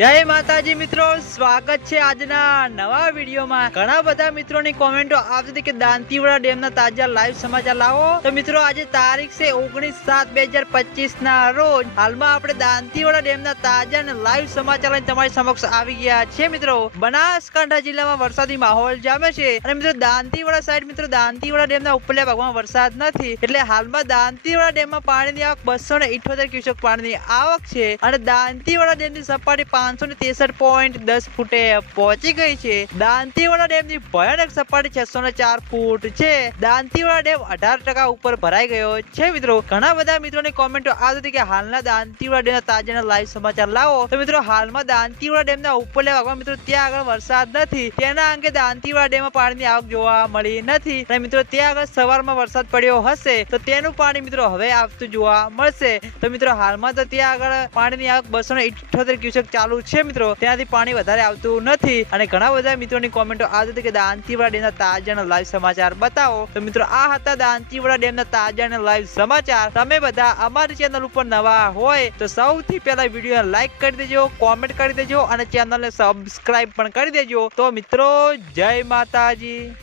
જય માતાજી મિત્રો, સ્વાગત છે આજના નવા વિડીયોમાં. ઘણા બધા મિત્રોની કોમેન્ટો આવતી હતી કે દાંતીવાડા ડેમના તાજા લાઈવ સમાચાર લાવો. તો મિત્રો, આજે તારીખ છે ઓગણીસ સાત બે હજાર પચીસ ના રોજ. હાલમાં આપણે દાંતીવાડા ડેમના તાજા લાઈવ સમાચાર તમારી સમક્ષ આવી ગયા છે મિત્રો. બનાસકાંઠા જિલ્લામાં વરસાદી માહોલ જામે છે. અને મિત્રો, દાંતીવાડા સાઈડ મિત્રો, દાંતીવાડા ડેમના ઉપલા ભાગમાં વરસાદ નથી. એટલે હાલમાં દાંતીવાડા ડેમમાં પાણીની આવક બસો ને ઇઠોતેર ક્યુસેક પાણીની આવક છે. અને દાંતીવાડા ડેમની સપાટી પાંચસો ને ત્રેસઠ પોઈન્ટ દસ ફૂટે પહોંચી ગઈ છે. દાંતીવાડા ડેમની ભયાનક સપાટી છસો ને ચાર ફૂટ છે. દાંતીવાડા ડેમ અઢાર ટકા ઉપર ભરાઈ ગયો છે મિત્રો. ઘણા બધા મિત્રોની કોમેન્ટો આ હતી કે હાલના દાંતીવાડા ડેમના તાજાના લાઈવ સમાચાર લાવો. તો મિત્રો, હાલમાં દાંતીવાડા ડેમના ઉપરલા ભાગમાં મિત્રો, ત્યાં આગળ વરસાદ નથી. તેના અંગે દાંતીવાડા ડેમમાં પાણીની આવક જોવા મળી નથી. અને મિત્રો, ત્યાં આગળ સવારમાં વરસાદ પડ્યો હશે, તો તેનું પાણી મિત્રો હવે આવતું જોવા મળશે. તો મિત્રો, હાલમાં તો ત્યાં આગળ પાણીની આવક બસો ને ઇઠોતેર ક્યુસેક ચાલુ છે મિત્રો. ત્યાંથી પાણી વધારે આવતું નથી. અને ઘણા બધા મિત્રોની કોમેન્ટો આ હતી કે દાંતીવાડા ડેમના તાજા અને લાઈવ સમાચાર બતાવો. તો મિત્રો, આ હતા દાંતીવાડા ડેમના તાજા અને લાઈવ સમાચાર. તમે બધા અમારી ચેનલ ઉપર નવા હોય તો સૌથી પહેલા વીડિયો લાઈક કરી દેજો કોમેન્ટ કરી દેજો અને ચેનલને સબસ્ક્રાઈબ પણ કરી દેજો. તો મિત્રો, જય માતાજી.